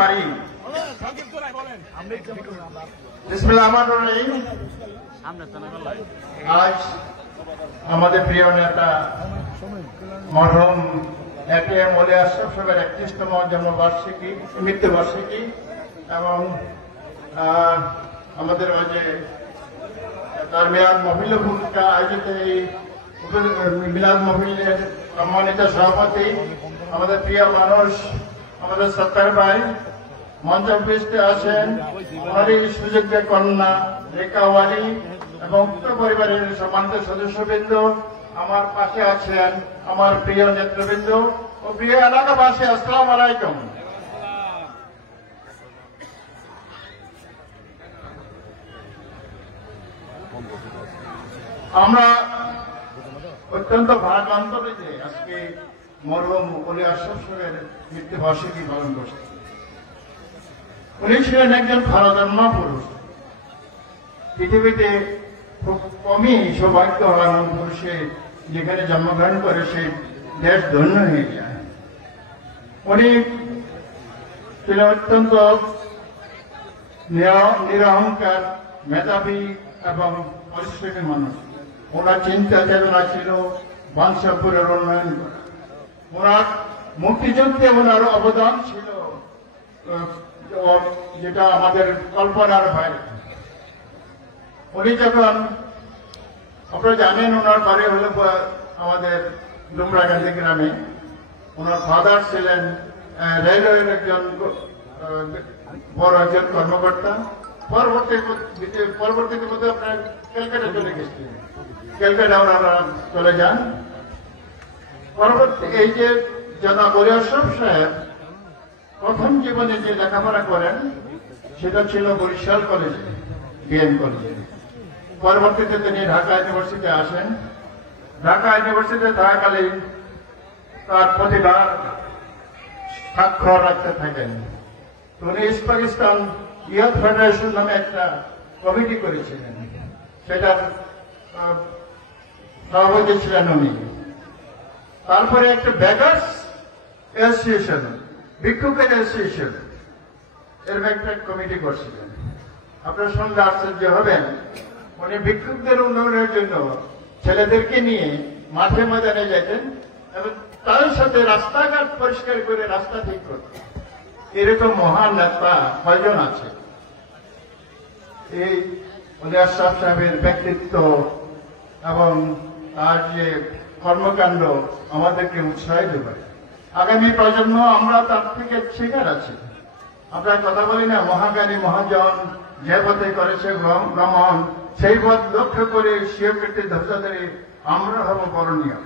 পারি। আজ আমাদের প্রিয় নেতা মরহুম এটিএম ওলি আশরাফ সাহেবের 31তম জন্মবার্ষিকী, মৃত্যুবার্ষিকী এবং আমাদের মাঝে তার মিলাদ মাহফিল ভূমিকা আয়োজিত এই মিলাদ মাহফিলের সম্মানিত সভাপতি আমাদের প্রিয় মানুষ আমাদের সত্তার ভাই মঞ্চ উপস্থিত আছেন, আমারই সুযোগ্য কন্যা রেখা ওয়ালি এবং উক্ত পরিবারের সম্মানিত সদস্যবৃন্দ, আমার পাশে আছেন আমার প্রিয় নেতৃবৃন্দ ও প্রিয় এলাকাবাসী, আসসালামু আলাইকুম। আমরা অত্যন্ত ভারাক্রান্ত যে আজকে মরহুম ওলি আশরাফ সাহেবের মৃত্যুবার্ষিকী পালন করছি। উনি ছিলেন একজন ভারতজন্ম পুরুষ। পৃথিবীতে খুব কমই সৌভাগ্যবান পুরুষে যেখানে জন্মগ্রহণ করে সেই দেশ ধন্য হয়ে যায়। উনি ছিলেন অত্যন্ত নিরহংকার, মেধাবী এবং পরিশ্রমী মানুষ। ওনার চিন্তা চেতনা ছিল বাঞ্ছাপুরের উন্নয়ন করা। ওনার মুক্তিযুদ্ধে ওনার অবদান ছিল যেটা আমাদের কল্পনার বাইরে। উনি যখন, আপনারা জানেন, ওনার বাড়ি হল আমাদের ডুমরাকান্দি গ্রামে। ওনার ফাদার ছিলেন রেলওয়ের একজন বড় একজন কর্মকর্তা। পরবর্তীতে মধ্যে আপনার ক্যালকাটা চলে গেছিলেন, ক্যালকাটা ওনারা চলে যান। পরবর্তী এই যে জনাব ওলি আশরাফ সাহেব প্রথম জীবনে যে লেখাপড়া করেন সেটা ছিল বরিশাল কলেজে, বিএম কলেজে। পরবর্তীতে তিনি ঢাকা ইউনিভার্সিটি আসেন। ঢাকা ইউনিভার্সিটিতে থাকাকালীন তার প্রতিবার স্বাক্ষর রাখতে থাকেন। উনি ইস্ট পাকিস্তান ইয়ুথ ফেডারেশন নামে একটা কমিটি করেছিলেন, সেটার সভাপতি ছিলেন উনি। তারপরে একটা বেগার্স অ্যাসোসিয়েশন, ভিক্ষুকের অ্যাসোসিয়েশন, এরকম একটা কমিটি করছিলেন। আপনার সঙ্গে আশ্চর্য হবেন, উনি ভিক্ষুকদের উন্নয়নের জন্য ছেলেদেরকে নিয়ে মাঠে ময়দানে যেতেন এবং তাদের সাথে রাস্তাঘাট পরিষ্কার করে রাস্তা ঠিক করতেন। এরকম মহান নেতা কয়জন আছে? এই ওলি আশরাফ সাহেবের ব্যক্তিত্ব এবং তার যে কর্মকাণ্ড আমাদেরকে উৎসাহিত করে। আগামী প্রজন্ম আমরা তার থেকে শেখার আছে। আমরা কথা বলি না, মহাজ্ঞানী মহাজন যে পথে করেছে ভ্রমণ, সেই পথ লক্ষ্য করে শিবকীর্তি ধ্বজাধারী আমরা হব করণীয়।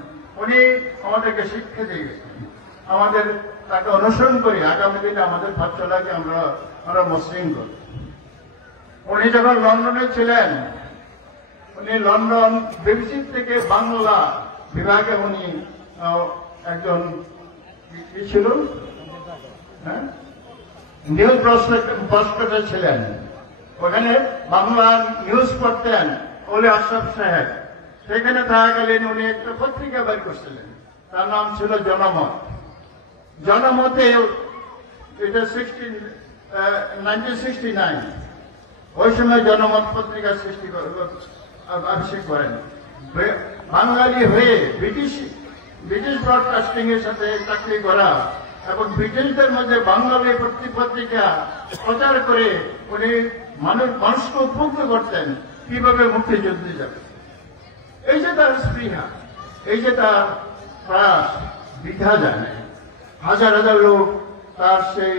উনি আমাদেরকে শিক্ষা দিয়ে গেছেন, আমাদের তাকে অনুসরণ করি আগামী দিনে আমাদের পাঠশালাকে আমরা মসৃণ করি। উনি যখন লন্ডনে ছিলেন, উনি লন্ডন বিবিসি থেকে বাংলা বিভাগে উনি একজন কি ছিল, নিউজ প্রস্পেক্টর ছিলেন। ওখানে বাংলা নিউজ পড়তেন ওলি আশরাফ সাহেব। সেখানে থাকাকালীন উনি একটা পত্রিকা বের করছিলেন, তার নাম ছিল জনমত। জনমতে এটা 1969 ওই সময় জনমত পত্রিকা আবিষ্কার করেন। বাঙালি হয়ে ব্রিটিশ ব্রডকাস্টিং এর সাথে চাকরি করা এবং ব্রিটিশদের মধ্যে বাঙালি পত্রিকা প্রচার করে উনি মানুষকে উপভোগ করতেন কিভাবে মুক্তিযুদ্ধে যাবে। এই যে তার স্পৃহা, এই যে তার প্রয়াস বৃথা যায়, হাজার হাজার লোক তার সেই